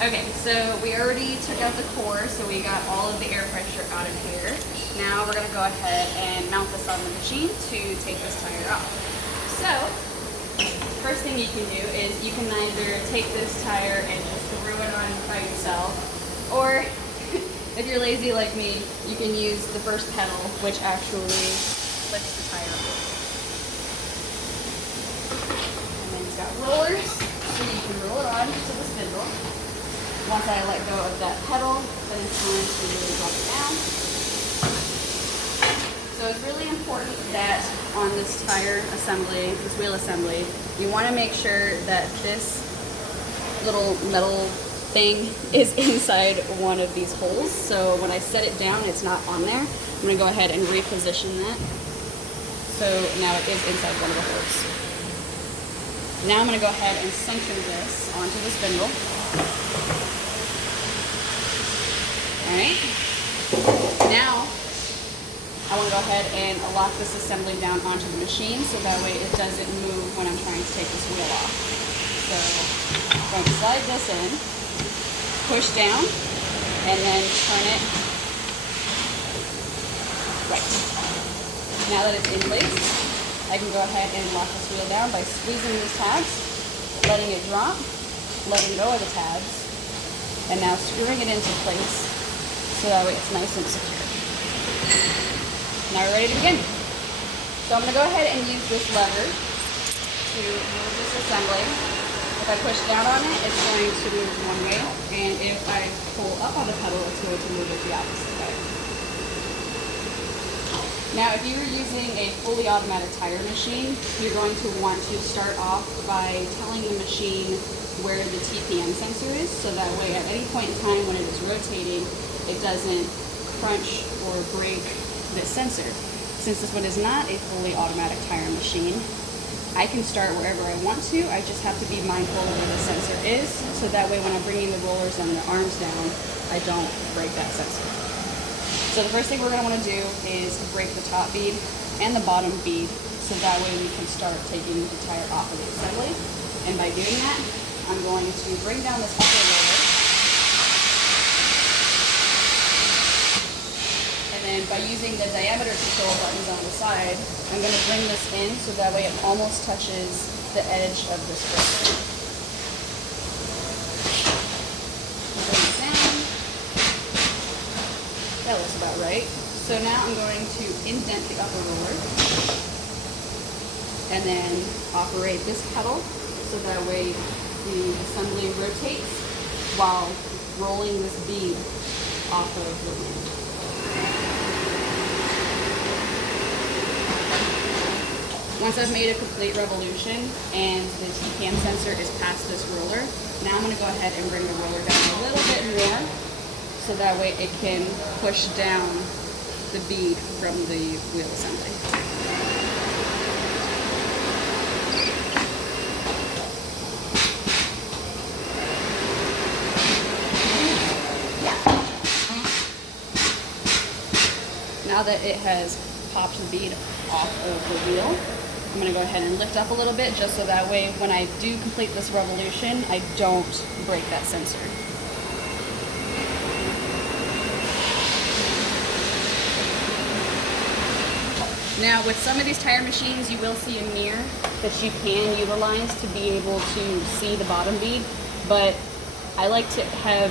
Okay, so we already took out the core, so we got all of the air pressure out of here. Now we're gonna go ahead and mount this on the machine to take this tire off. So, first thing you can do is you can either take this tire and just screw it on by yourself, or if you're lazy like me, you can use the first pedal, which actually lifts the tire up. And then it's got rollers, so you can roll it on to the spindle. Once I let go of that pedal, then it's time to really drop it down. So it's really important that on this tire assembly, this wheel assembly, you want to make sure that this little metal thing is inside one of these holes. So when I set it down, it's not on there. I'm going to go ahead and reposition that. So now it is inside one of the holes. Now I'm going to go ahead and center this onto the spindle. Alright, now I want to go ahead and lock this assembly down onto the machine so that way it doesn't move when I'm trying to take this wheel off. So I'm going to slide this in, push down, and then turn it right. Now that it's in place, I can go ahead and lock this wheel down by squeezing these tabs, letting it drop, letting go of the tabs, and now screwing it into place. So that way it's nice and secure. Now we're ready to begin. So I'm going to go ahead and use this lever to move this assembly. If I push down on it, it's going to move one way, and if I pull up on the pedal, it's going to move it the opposite way. Now if you're using a fully automatic tire machine, you're going to want to start off by telling the machine where the TPM sensor is, so that way at any point in time when it is rotating, it doesn't crunch or break this sensor. Since this one is not a fully automatic tire machine, I can start wherever I want to. I just have to be mindful of where the sensor is, so that way when I'm bringing the rollers and the arms down, I don't break that sensor. So the first thing we're going to want to do is break the top bead and the bottom bead, so that way we can start taking the tire off of the assembly. And by doing that, I'm going to bring down this upper roller. And by using the diameter control buttons on the side, I'm going to bring this in so that way it almost touches the edge of this roller. Bring it down. That looks about right. So now I'm going to indent the upper roller and then operate this pedal so that way the assembly rotates while rolling this bead off of the wheel. Once I've made a complete revolution and the TPM sensor is past this roller, now I'm going to go ahead and bring the roller down a little bit more so that way it can push down the bead from the wheel assembly. Now that it has popped the bead off of the wheel, I'm going to go ahead and lift up a little bit just so that way when I do complete this revolution, I don't break that sensor. Now with some of these tire machines, you will see a mirror that you can utilize to be able to see the bottom bead, but I like to have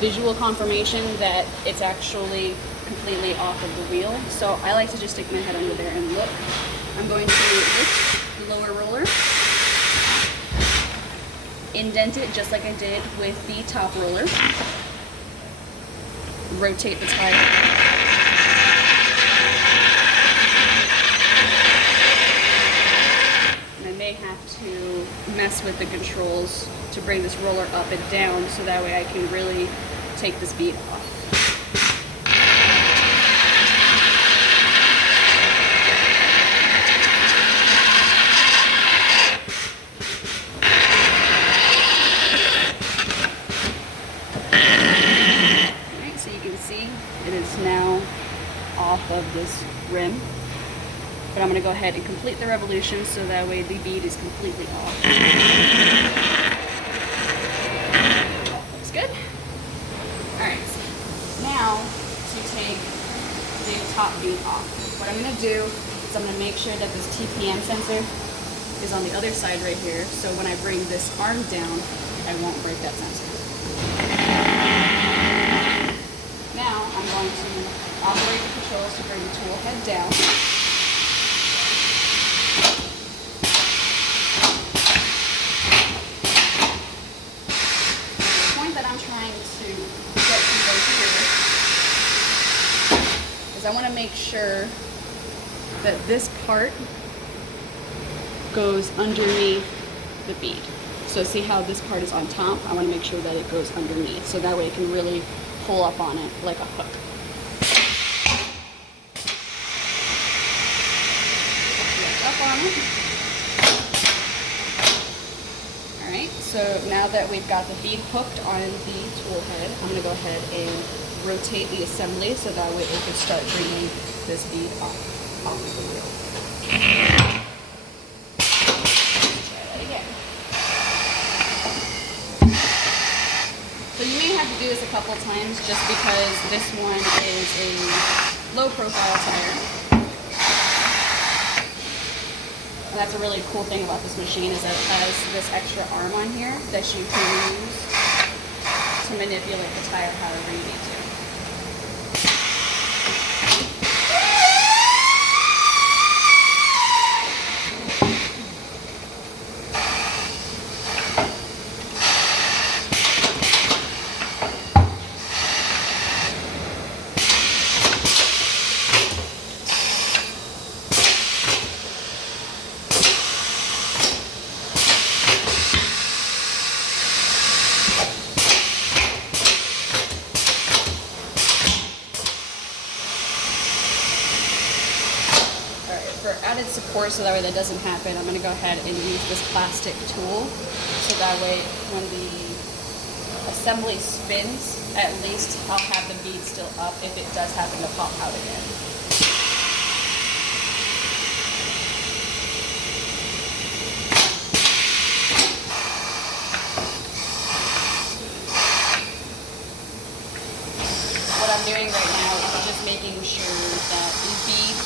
visual confirmation that it's actually completely off of the wheel. So I like to just stick my head under there and look. I'm going to lift the lower roller, indent it just like I did with the top roller, rotate the tire, and I may have to mess with the controls to bring this roller up and down so that way I can really take this bead off. It is now off of this rim, but I'm going to go ahead and complete the revolution so that way the bead is completely off. top bead off. What I'm going to do is I'm going to make sure that this TPM sensor is on the other side right here, so when I bring this arm down, I won't break that sensor. Now I'm going to operate the controls to bring the tool head down. The point that I'm trying to get to right here is I want to make sure that this part goes underneath the bead. So see how this part is on top? I want to make sure that it goes underneath, so that way it can really pull up on it like a hook. Up on it. Alright, so now that we've got the bead hooked on the tool head, I'm going to go ahead and rotate the assembly so that way it can start bringing this bead off of the wheel. So you may have to do this a couple times just because this one is a low profile tire. And that's a really cool thing about this machine is that it has this extra arm on here that you can use to manipulate the tire however you need to. For added support so that way that doesn't happen, I'm going to go ahead and use this plastic tool so that way when the assembly spins, at least I'll have the bead still up if it does happen to pop out again. What I'm doing right now is just making sure that the bead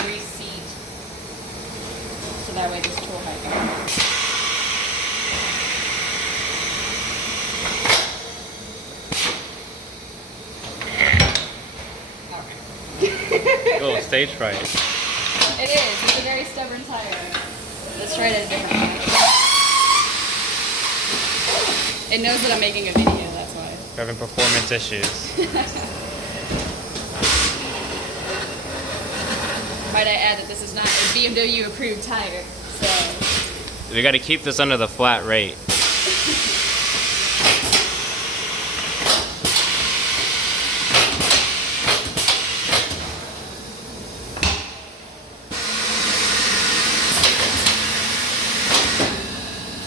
reseat so that way this tool head goes. Oh, stage fright. It is. It's a very stubborn tire. Let's try it at a different point. It knows that I'm making a video, that's why. We're having performance issues. Might I add that this is not a BMW approved tire, so. We got to keep this under the flat rate.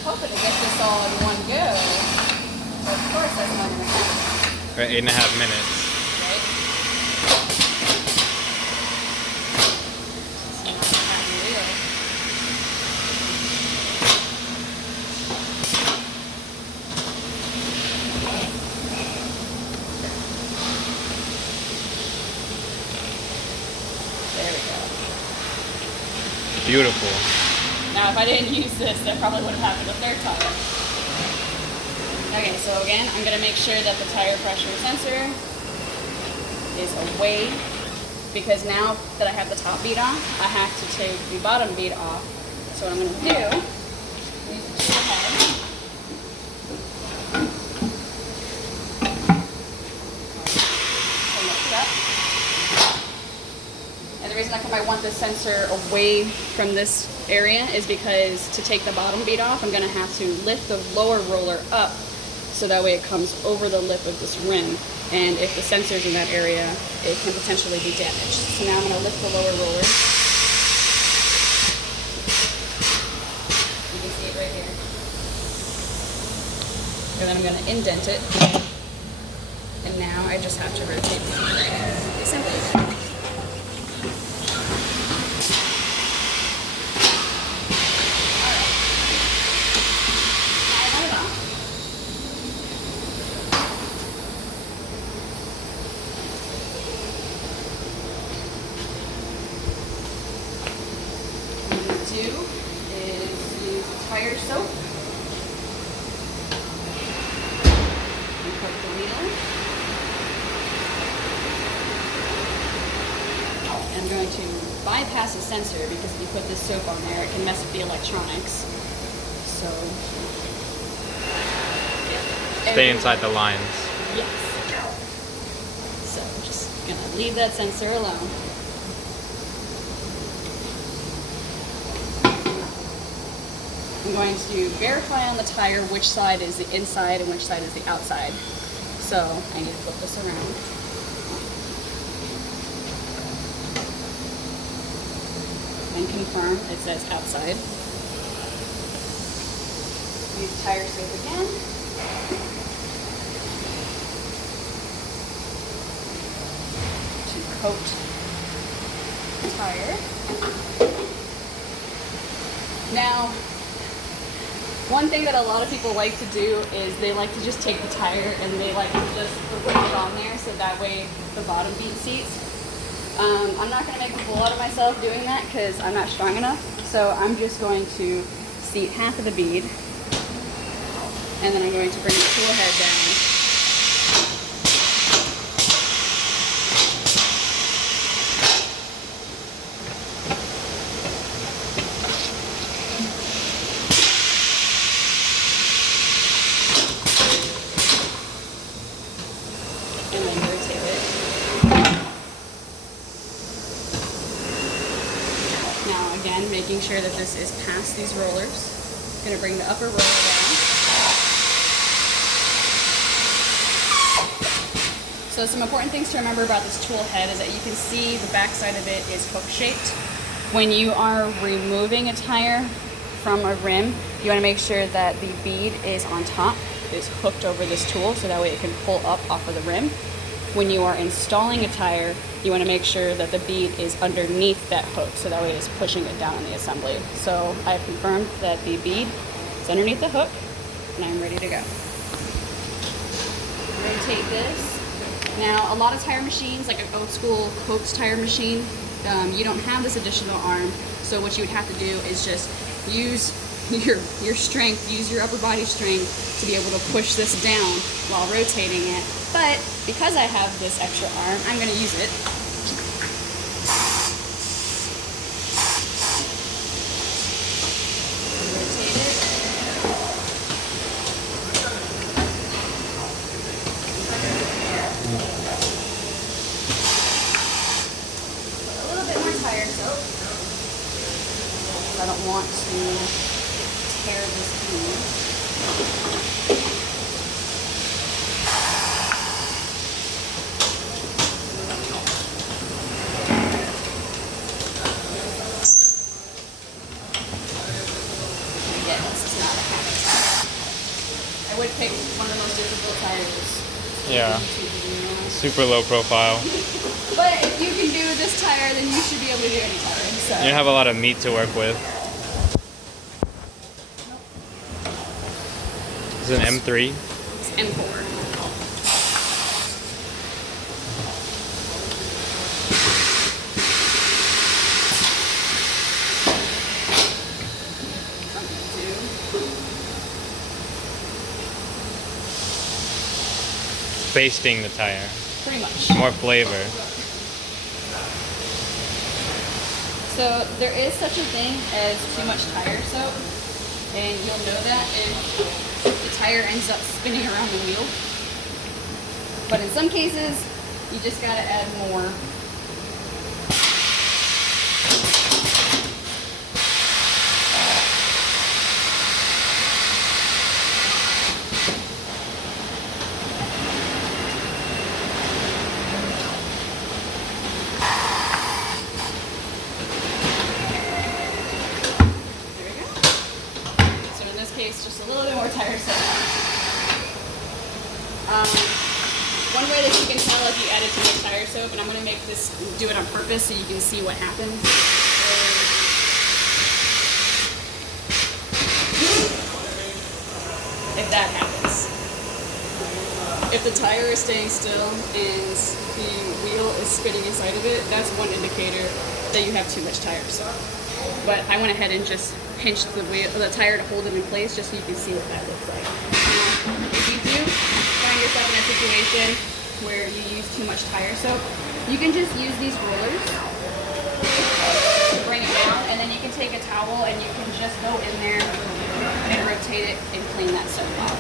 Hoping to get this all in one go. But of course, that's not going to happen. We're at 8.5 minutes. Beautiful. Now, if I didn't use this, that probably would have happened the third time. Okay, so again, I'm going to make sure that the tire pressure sensor is away, because now that I have the top bead off, I have to take the bottom bead off. So what I'm going to do, use the tool head. And lift it up. And the reason I want this sensor away from this area is because to take the bottom bead off, I'm going to have to lift the lower roller up so that way it comes over the lip of this rim. And if the sensor's in that area, it can potentially be damaged. So now I'm going to lift the lower roller. You can see it right here. And then I'm going to indent it. And now I just have to rotate the assembly again. wheel. And I'm going to bypass the sensor because if you put this soap on there, it can mess with the electronics. So Stay inside the lines. Yes. So I'm just gonna leave that sensor alone. I'm going to verify on the tire which side is the inside and which side is the outside. So I need to flip this around. And confirm it says outside. Use tire soap again. To coat the tire. Now, one thing that a lot of people like to do is they like to just take the tire and they like to just put it on there so that way the bottom bead seats. I'm not going to make a fool out of myself doing that because I'm not strong enough. So I'm just going to seat half of the bead and then I'm going to bring the tool head down. And then rotate it. Now again, making sure that this is past these rollers. I'm going to bring the upper roller down. So some important things to remember about this tool head is that you can see the back side of it is hook shaped. When you are removing a tire from a rim, you want to make sure that the bead is on top, is hooked over this tool so that way it can pull up off of the rim. When you are installing a tire, you want to make sure that the bead is underneath that hook so that way it's pushing it down on the assembly. So I've confirmed that the bead is underneath the hook and I'm ready to go. Rotate this. Now, a lot of tire machines, like an old school Coates tire machine, you don't have this additional arm. So what you would have to do is just use your strength, use your upper body strength to be able to push this down while rotating it. But because I have this extra arm, I'm going to use it. Rotate it. A little bit more tire soap. I don't want to tear this bead. Again, this is not a habit. I would pick one of the most difficult tires. Yeah. Super low profile. But if you can do this tire, then you should be able to do any tire. So. You have a lot of meat to work with. Is it an M3? It's M4. Basting the tire. Pretty much. More flavor. So there is such a thing as too much tire soap, and you'll know that if the tire ends up spinning around the wheel. But in some cases, you just gotta add more. Case, just a little bit more tire soap. One way that you can tell if you added too much tire soap, and I'm going to make this do it on purpose so you can see what happens. If that happens. If the tire is staying still and the wheel is spinning inside of it, that's one indicator that you have too much tire soap. But I went ahead and just pinched the tire to hold it in place just so you can see what that looks like. If you do find yourself in a situation situation where you use too much tire soap, you can just use these rollers to bring it down, and then you can take a towel and you can just go in there and rotate it and clean that soap off.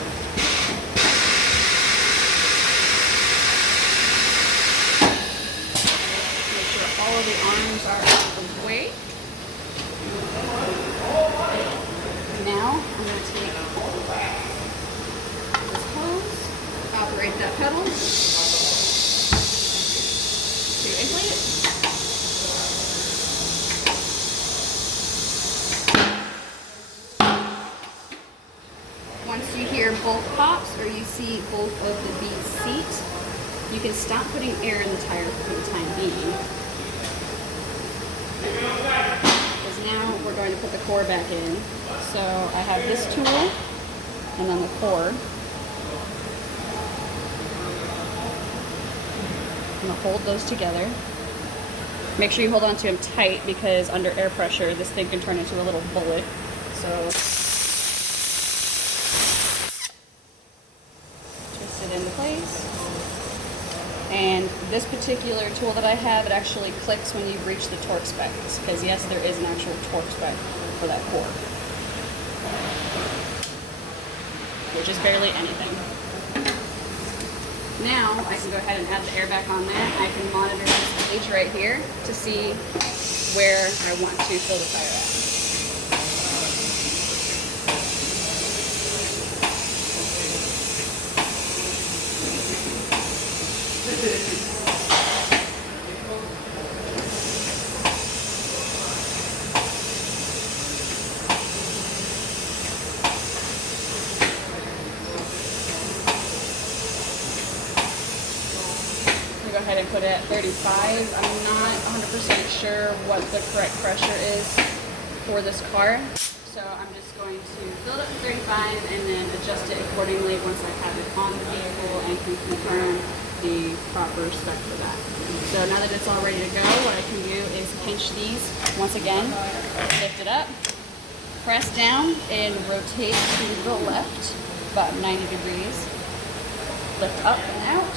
Make sure all of the arms are out of the way. Now I'm going to take this hose, operate that pedal to inflate it. Once you hear both pops or you see both of the beads seat, you can stop putting air in the tire for the time being. Because now we're going to put the core back in. So I have this tool and then the core. I'm going to hold those together. Make sure you hold on to them tight because under air pressure this thing can turn into a little bullet. So twist it into place. And this particular tool that I have, it actually clicks when you reach the torque specs, because yes, there is an actual torque spec for that core, which is barely anything. Now I can go ahead and add the air back on that. I can monitor this gauge right here to see where I want to fill the tire at. Go ahead and put it at 35. I'm not 100% sure what the correct pressure is for this car, so I'm just going to fill it up to 35 and then adjust it accordingly once I have it on the vehicle and can confirm the proper spec for that. So now that it's all ready to go, what I can do is pinch these once again, lift it up, press down and rotate to the left about 90 degrees, lift up and out.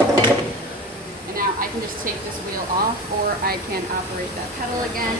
And now I can just take this wheel off, or I can operate that pedal again.